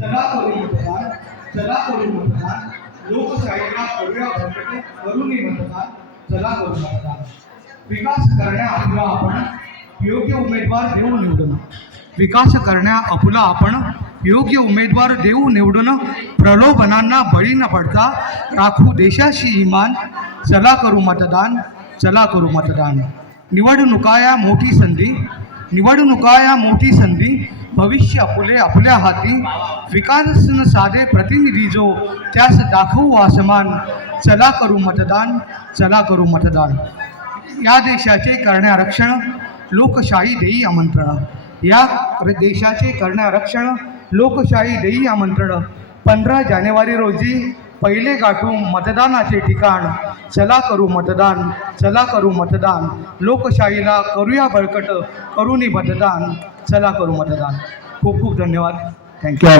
चला करू मतदान, चला करू मतदान, लोकशाहीला करूया बळकट, करूनी मतदान, चला करू मतदान. विकास करण्या आपला आपण योग्य उमेदवार देऊ निवडून, विकास करण्या आपला आपण योग्य उमेदवार देऊ निवडून, प्रलोभनांना बळी न पडता राखू देशाशी इमान, चला करू मतदान, चला करू मतदान. निवडणुका या मोठी संधी, निवडणुका या मोठी संधी, भविष्य आपुले आपल्या हाती, विकासन साधे प्रतिनिधी जो त्यास दाखवू आसमान, चला करू मतदान, चला करू मतदान. या देशाचे करण्या रक्षण, लोकशाही देई आमंत्रण, या देशाचे करण्या रक्षण, लोकशाही देई आमंत्रण. 15 जानेवारी रोजी पहिले गाठू मतदानाचे ठिकाण, चला करू मतदान, चला करू मतदान, लोकशाहीला करूया बळकट, करूनी मतदान, चला करू मतदान. खूप खूप धन्यवाद. थँक्यू.